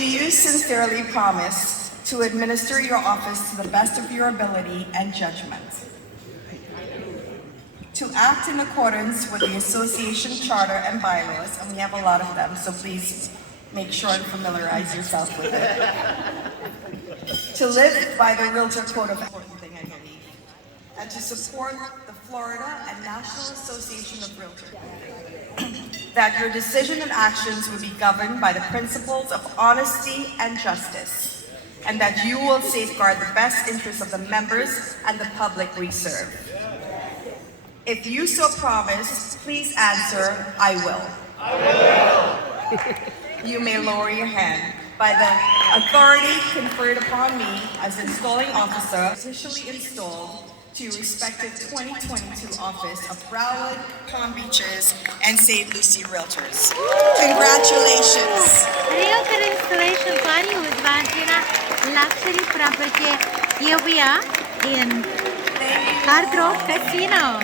Do you sincerely promise to administer your office to the best of your ability and judgment? To act in accordance with the association charter and bylaws, and we have a lot of them, so please make sure and familiarize yourself with it. To live by the Realtor Code of Important thing, I believe, and to support the Florida and National Association of Realtors. That your decision and actions will be governed by the principles of honesty and justice, and that you will safeguard the best interests of the members and the public we serve. If you so promise, please answer, I will. I will. You may lower your hand. By the authority conferred upon me as installing officer, officially installed to respective 2022 office of Rworld, Palm Beaches, and St. Lucie Realtors. Congratulations. Realtor installation party was Vancina luxury property. Here we are in Hard Rock Casino.